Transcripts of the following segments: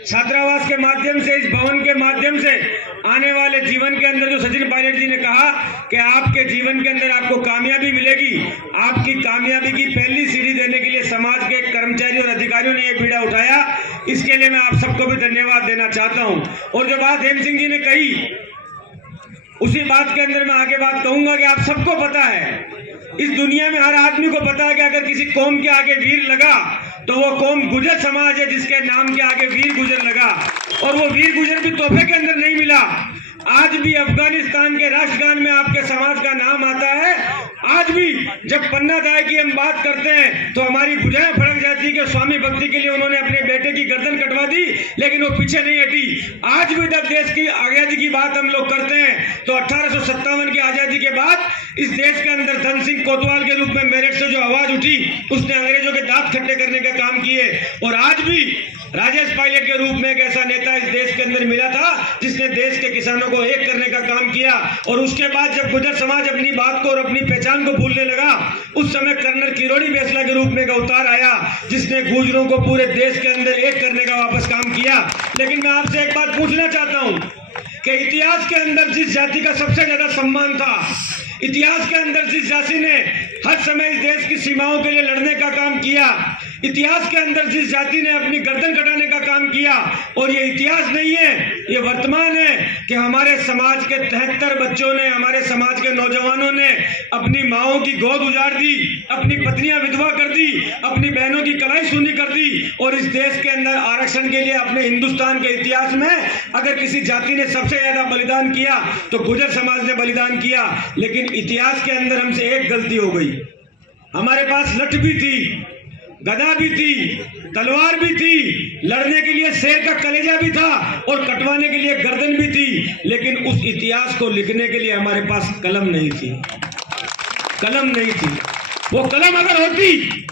छात्रावास के माध्यम से, इस भवन के माध्यम से आने वाले जीवन के अंदर जो सचिन पायलट जी ने कहा कि आपके जीवन के अंदर आपको कामयाबी मिलेगी, आपकी कामयाबी की पहली सीढ़ी देने के लिए समाज के कर्मचारी और अधिकारियों ने एक बीड़ा उठाया। इसके लिए मैं आप सबको भी धन्यवाद देना चाहता हूं। और जो बात हेम सिंह जी ने कही, उसी बात के अंदर मैं आगे बात कहूंगा कि आप सबको पता है, इस दुनिया में हर आदमी को पता है कि अगर किसी कौम के आगे वीर लगा तो वो कौम गुजर समाज है, जिसके नाम के आगे वीर गुजर लगा। और वो वीर गुजर भी तोहफे के अंदर नहीं मिला। आज भी अफगानिस्तान के राष्ट्रगान में आपके समाज का नाम आता है। आज भी जब पन्ना दाई की हम बात करते हैं तो हमारी भुजाएं फड़क जाती है कि स्वामी भक्ति के लिए उन्होंने अपने बेटे की गर्दन कटवा दी, लेकिन वो पीछे नहीं हटी। आज भी जब देश की आजादी की बात हम लोग करते हैं तो 1857 की आजादी के बाद इस देश के अंदर धन सिंह कोतवाल के रूप में मेरठ से जो आवाज उठी, उसने अंग्रेजों के दांत खट्टे करने का काम किए। और आज भी राजेश पायलट के रूप में एक ऐसा नेता इस देश के अंदर मिला था जिसने देश के किसानों को एक करने का काम किया। और उसके बाद जब गुजर समाज अपनी बात को और अपनी पहचान को भूलने लगा, उस समय कर्नल किरोड़ी बेसला के रूप में एक अवतार आया जिसने गुजरों को पूरे देश के अंदर एक करने का वापस काम किया। लेकिन मैं आपसे एक बात पूछना चाहता हूं कि इतिहास के अंदर जिस जाति का सबसे ज्यादा सम्मान था, इतिहास के अंदर जिस जाति ने हर समय इस देश की सीमाओं के लिए लड़ने का काम किया, इतिहास के अंदर जिस जाति ने अपनी गर्दन कटाने का काम किया, और ये इतिहास नहीं है, ये वर्तमान है कि हमारे समाज के 73 बच्चों ने, हमारे समाज के नौजवानों ने अपनी माओं की गोद उजाड़ दी, अपनी पत्नियां विधवा कर दी, अपनी बहनों की कलाई सूनी कर दी। और इस देश के अंदर आरक्षण के लिए अपने हिंदुस्तान के इतिहास में अगर किसी जाति ने सबसे ज्यादा बलिदान किया तो गुजर समाज ने बलिदान किया। लेकिन इतिहास के अंदर हमसे एक गलती हो गई, हमारे पास लठ भी थी, गदा भी थी, तलवार भी थी, लड़ने के लिए शेर का कलेजा भी था और कटवाने के लिए गर्दन भी थी, लेकिन उस इतिहास को लिखने के लिए हमारे पास कलम नहीं थी। कलम नहीं थी। वो कलम अगर होती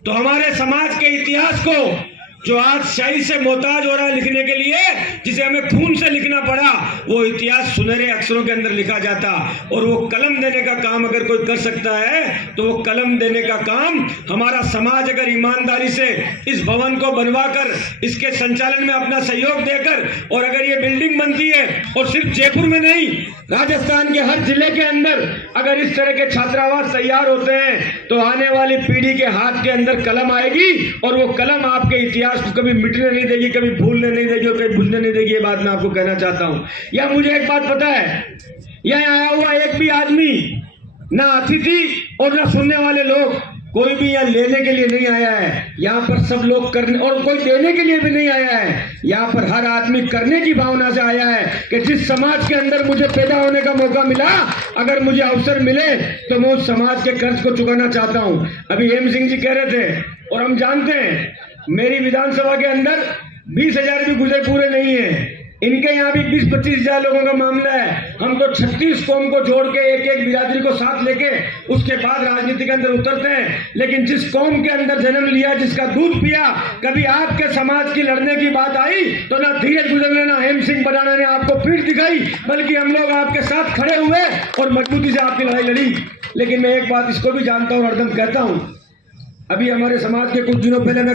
तो हमारे समाज के इतिहास को, जो आज शाही से मोहताज हो रहा है लिखने के लिए, जिसे हमें खून से लिखना पड़ा, वो इतिहास सुनहरे अक्षरों के अंदर लिखा जाता। और वो कलम देने का काम अगर कोई कर सकता है तो वो कलम देने का काम हमारा समाज अगर ईमानदारी से इस भवन को बनवाकर, इसके संचालन में अपना सहयोग देकर, और अगर ये बिल्डिंग बनती है और सिर्फ जयपुर में नहीं, राजस्थान के हर जिले के अंदर अगर इस तरह के छात्रावास तैयार होते हैं तो आने वाली पीढ़ी के हाथ के अंदर कलम आएगी और वो कलम आपके इतिहास को कभी मिटने नहीं देगी, कभी भूलने नहीं देगी और कभी भूलने नहीं देगी। ये बात मैं आपको कहना चाहता हूं। या मुझे एक बात पता है, यहां आया हुआ एक भी आदमी, ना अतिथि और ना सुनने वाले लोग, कोई भी यहाँ लेने के लिए नहीं आया है। यहाँ पर सब लोग करने, और कोई देने के लिए भी नहीं आया है। यहाँ पर हर आदमी करने की भावना से आया है कि जिस समाज के अंदर मुझे पैदा होने का मौका मिला, अगर मुझे अवसर मिले तो मैं उस समाज के कर्ज को चुकाना चाहता हूँ। अभी हेम सिंह जी कह रहे थे, और हम जानते हैं मेरी विधानसभा के अंदर 20,000 भी गुजर पूरे नहीं है, इनके यहाँ भी 20-25 हजार लोगों का मामला है। हम तो 36 कौम को जोड़ के एक एक बिरादरी को साथ लेके उसके बाद राजनीति के अंदर उतरते हैं। लेकिन जिस कौम के अंदर जन्म लिया, जिसका दूध पिया, कभी आपके समाज की लड़ने की बात आई तो ना धीरज गुजरने, ना हेम सिंह बनाना ने आपको पीठ दिखाई, बल्कि हम लोग आपके साथ खड़े हुए और मजबूती से आपकी लड़ाई लड़ी। लेकिन मैं एक बात इसको भी जानता हूँ, हरदम कहता हूँ, अभी हमारे समाज के कुछ दिनों पहले